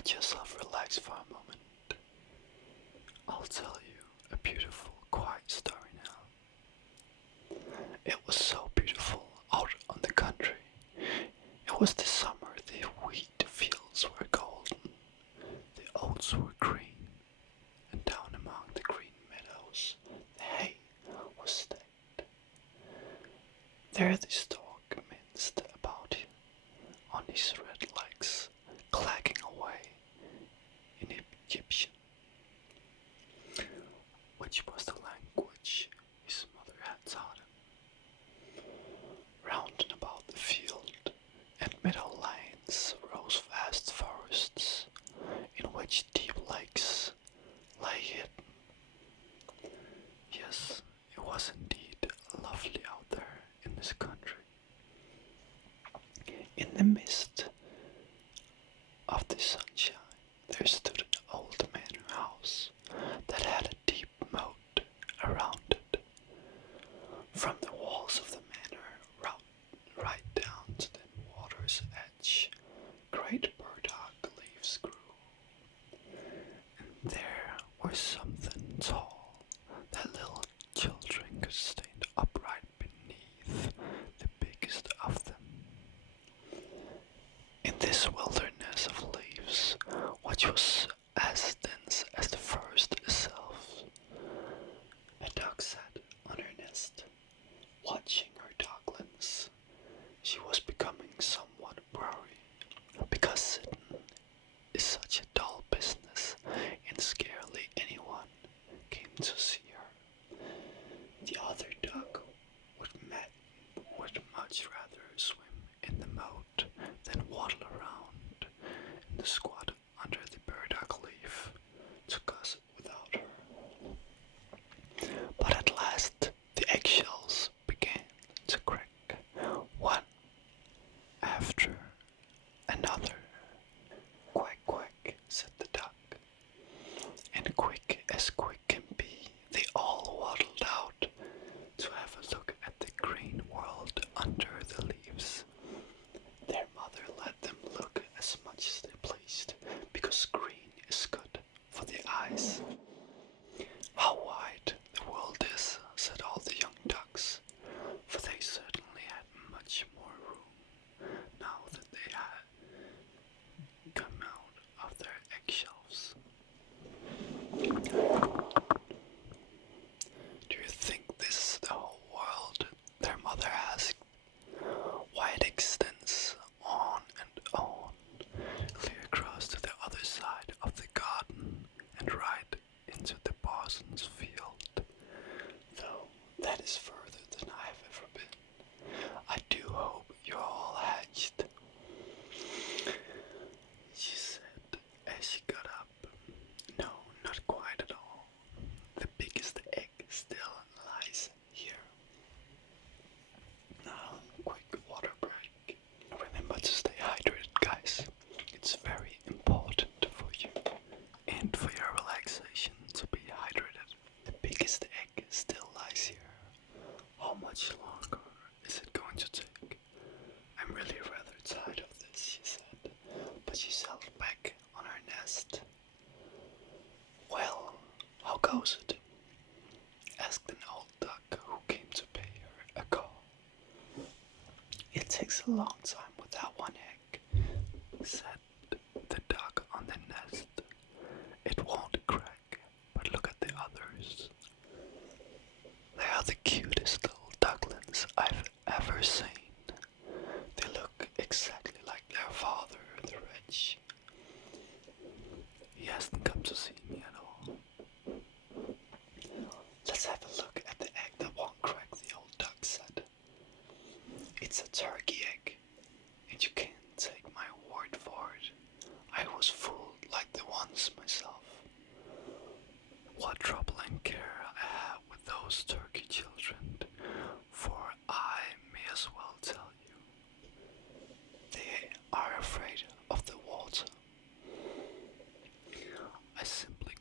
Let yourself relax for a moment. I'll tell you a beautiful, quiet story now. It was so beautiful out on the country. It was the summer, the wheat fields were golden, the oats were green, and down among the green meadows, the hay was stacked. There the stork minced about on his red legs, clacking away in Egyptian, which was the language his mother had taught him. Round and about the field and meadow lanes rose vast forests, in which deep lakes lay hidden. Yes, it was indeed lovely out there in this country. In the midst of the sunshine, there stood an old manor house that had a deep moat around it. From the walls of the manor right down to the water's edge, great burdock leaves grew. And there was something tall that little children could stand upright beneath, the biggest of them. In this wilderness of leaves, which was as dense as the forest itself, a duck sat on her nest, watching her ducklings. She was becoming somewhat worried, because sitting is such a dull business, and scarcely anyone came to see her. The other duck would much rather swim in the moat than waddle around in the squat under the burdock leaf to gossip without her. But at last the eggshells began to crack, one after another. Quack, quack, said the duck, and quick as quick can be, they all waddled out to have a look at the green world under the leaves. Their mother let them look as much as they pleased, because green is good for the eyes. How wide the world is, said all the young ducks, for they certainly had much more room now that they had come out of their eggshells. Do you think this is the whole world? Their mother asked. Why, it extends on and on, clear across to the other side of the garden and right into the parson's field. Though that is further than I've ever been. I do hope you're all hatched, she said as she got up. No, not quite at all. The biggest egg still lies here. Now, quick water break. Remember to stay hydrated, guys. It's very important for you and for your relaxation to be hydrated. The biggest egg still lies here. How much longer is it going to take? I'm really rather tired of this, she said, but she settled back on her nest. Well, how goes it? Asked an old duck who came to pay her a call. It takes a long time with that one egg, said the duck on the nest. It won't crack, but look at the others. They are the cutest little ducklings I've ever seen. They look exactly like their father, the wretch. He hasn't come to see me at all. Let's have a look at the egg that won't crack, the old duck said. It's a turkey egg, and you can't take my word for it. I was fooled like the ones myself. What trouble and care I had with those turkey children, for I may as well tell you. They are afraid of the water. I simply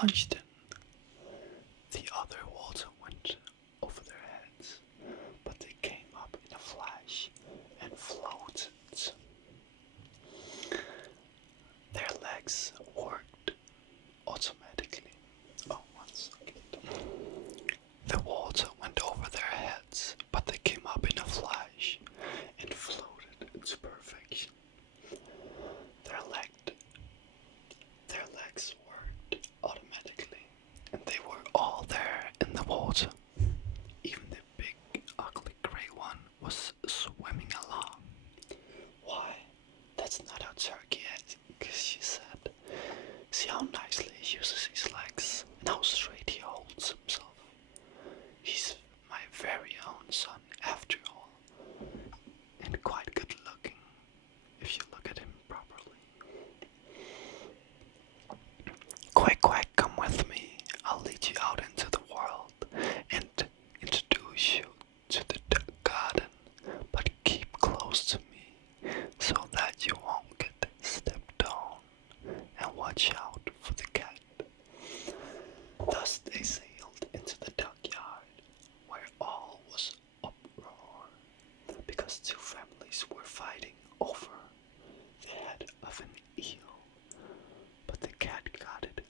plunged in. The other water went over their heads, but they came up in a flash and floated. Their legs worked automatically. Oh, 1 second. The water went over their heads, but they came up in a flash and floated to perfection. Their legs worked automatically, and they were all there in the water. Even the big, ugly grey one was swimming along. Why? That's not how turkey is, she said. See how nicely he uses his legs and how straight he holds himself. He's my very own son after all, and quite good looking if you look at him properly. Quack quack, come with me. I'll lead you out into the world and introduce you to the duck garden, but keep close to me so that you won't get stepped on, and watch out for the cat. Thus they sailed into the duckyard, where all was uproar, because two families were fighting over the head of an eel, but the cat got it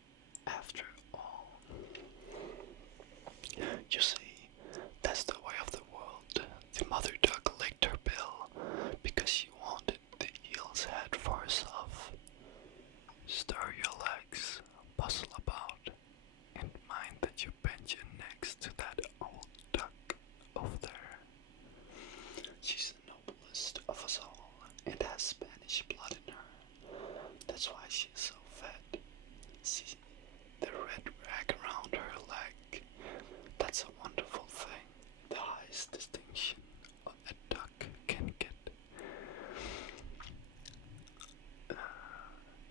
after all. You see, that's the way of the world. The mother duck licked her bill because she wanted the eel's head for herself. Stir your legs, bustle about, and mind that you bend your necks to that old duck over there. She's the noblest of us all and has Spanish blood in her. That's why she's so fat. See the red rag around her leg? That's a wonderful thing, the highest distinction a duck can get.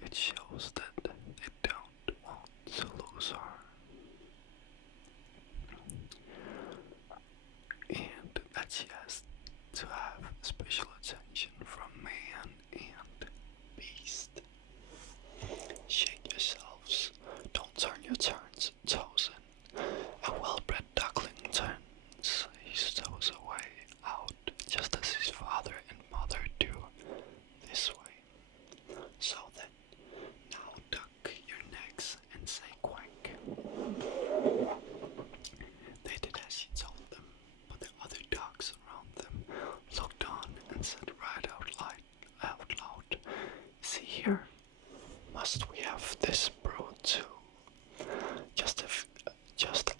It shows that they don't want to lose her. And that she has to have special attention from man and beast. Shake yourselves, don't turn your toes in. A well-bred duckling turns his toes away out just as his father and mother do, this way. So then, now duck your necks and say quack. They did as she told them, but the other ducks around them looked on and said right out loud, see here, must we have this brood too? Just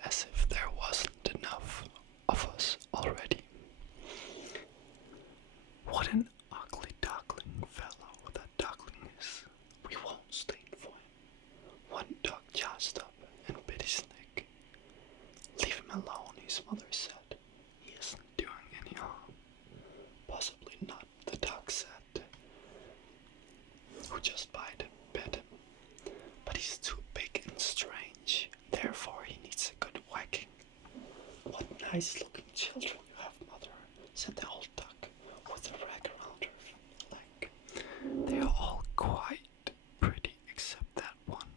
as if there wasn't enough of us already. What an ugly duckling fellow that duckling is. We won't stand for him. One duck just up and bit his neck. Leave him alone, his mother said. He isn't doing any harm. Possibly not, the duck said, who just bit him. But he's too big and strange, therefore he needs a good whacking. What nice looking children you have, mother, said the old duck with a rag around her leg. They are all quite pretty except that one.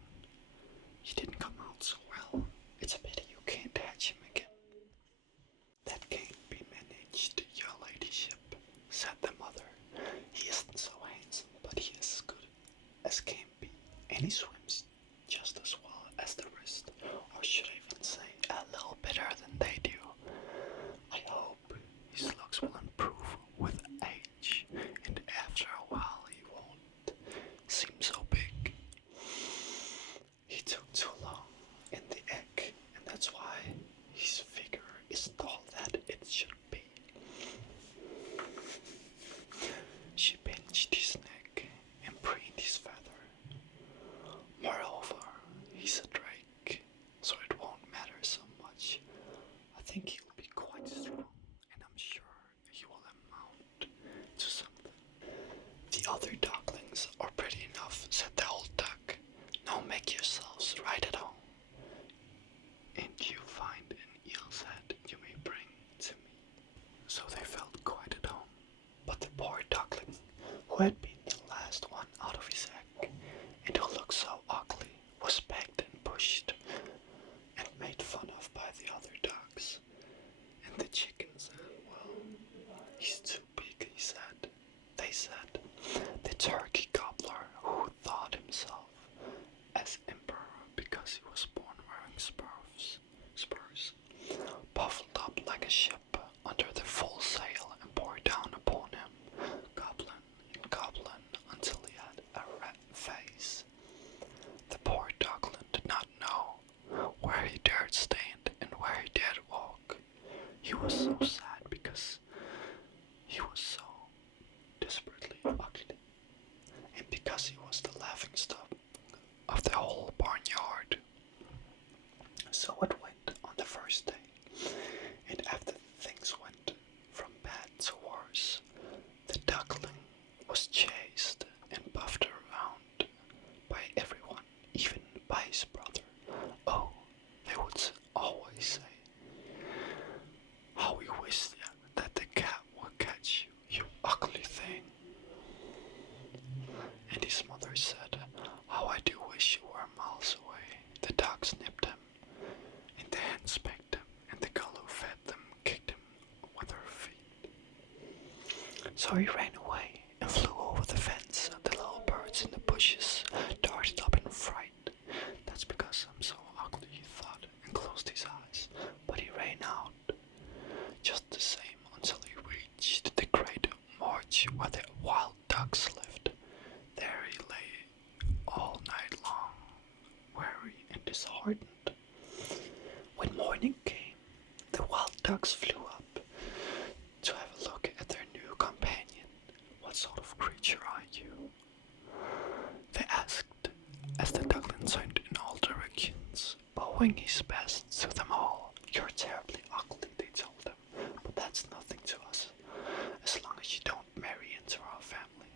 He didn't come out so well. It's a pity you can't hatch him again. That can't be managed, your ladyship, said the mother. He isn't so handsome, but he is as good as can be, and he swims just as well as the rest, or should I even say a little better than they do. I hope his looks will improve with age, and after a while he won't seem so big. He took too long in the egg, and that's why his figure is all that it should be. She pinched his neck and preened his feather. Moreover, he's a drake, so it won't matter so much. I think he'll be quite strong, and I'm sure he will amount to something. The other ducklings are pretty enough, said the old duck. Now make yourselves right at home, and you find an eel's head you may bring to me. So they felt quite at home. But the poor duckling, who had been the last one out of his egg, and who looked so ugly, was pegged and pushed because he was born wearing spurs, puffed up like a ship under the full sail and bore down upon him, goblin and goblin, until he had a red face. The poor duckling did not know where he dared stand and where he dared walk. He was so sad because he was so desperately ugly, and because he was the laughingstock of the whole barnyard. So it went on the first day, and after things went from bad to worse, the duckling was chased and buffed around by everyone, even by his brother. Oh, they would always say, "How we wish that the cat would catch you, you ugly thing." And his mother said, "How I do wish you were miles away." The dogs nipped him, and the hens pecked him, and the gull who fed them kicked him with her feet. So he ran away and flew over the fence, and the little birds in the bushes darted up in fright. "That's because I'm so ugly," he thought, and closed his eyes. But he ran out just the same until he reached the great marsh where the wild ducks lived. There he lay all night long, weary and disheartened. When morning came, the wild ducks flew up to have a look at their new companion. "What sort of creature are you?" they asked, as the duckling turned in all directions, bowing his best to them all. "You're terribly ugly," they told him, "but that's nothing to us, as long as you don't marry into our family."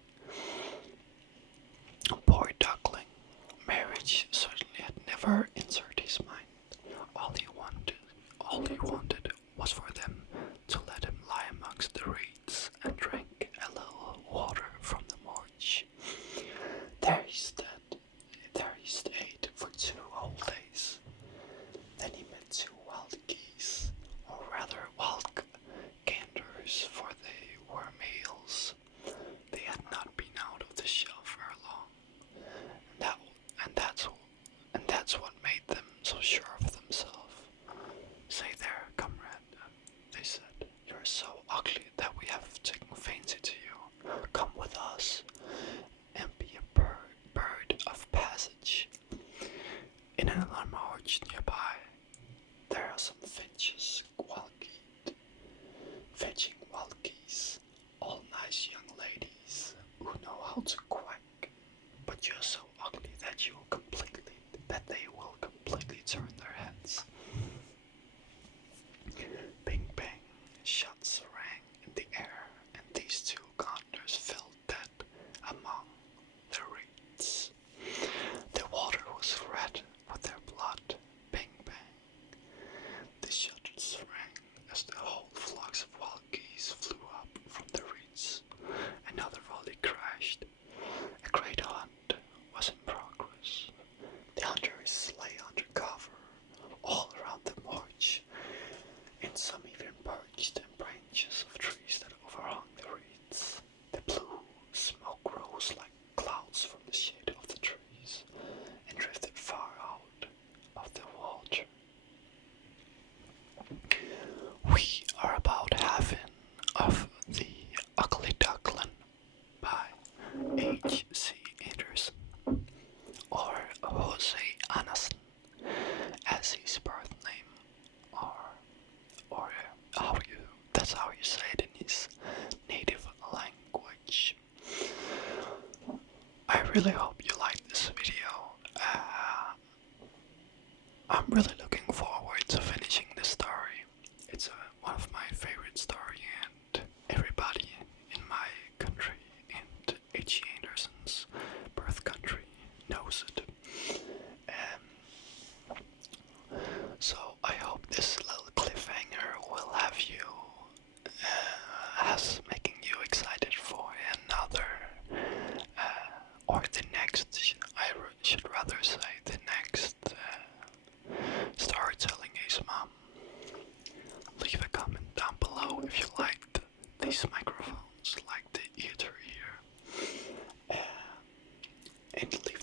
Poor duckling, marriage certainly had never entered his mind. All he wanted was for them to let him lie amongst the reeds and drink a little water from the marsh. There he stayed for 2 whole days. Then he met 2 wild geese, or rather wild ganders, for they were males. They had not been out of the shell very long, and that's what made them so sure of themselves. "Say there, comrade," they said, "you're so ugly that we have taken fancy to you. Come with us and be a bird of passage. In another marsh nearby, there are some fetching wild geese, all nice young ladies who know how to quack. But you're so ugly that they will completely turn their heads." Bing bang, shots rang in the air, and these 2 condors fell dead among the reeds. The water was red with their blood. Bing bang. The shots rang as the whole flocks of wild geese flew up from the reeds. Another volley crashed. A great hunt was in progress. The hunters lay under cover all around the marsh, and some even perched in branches of trees that overhung the reeds. The blue smoke rose like clouds from the shade of the trees and drifted far out of the water. We are about having of The Ugly Duckling by H.C. Andersen, or Jose Andersen, as his birth name, or that's how you say it in his native language. I really hope you like this video. I'm really looking forward to finishing this story. It's one of my favorite stories, and everybody in my country and H.C. Andersen's birth country knows it. So I hope this little cliffhanger will have you, making you excited for another, or the next, I should rather say the next storytelling ASMR. Leave a comment down below if you liked these microphones, like the ear to ear, and leave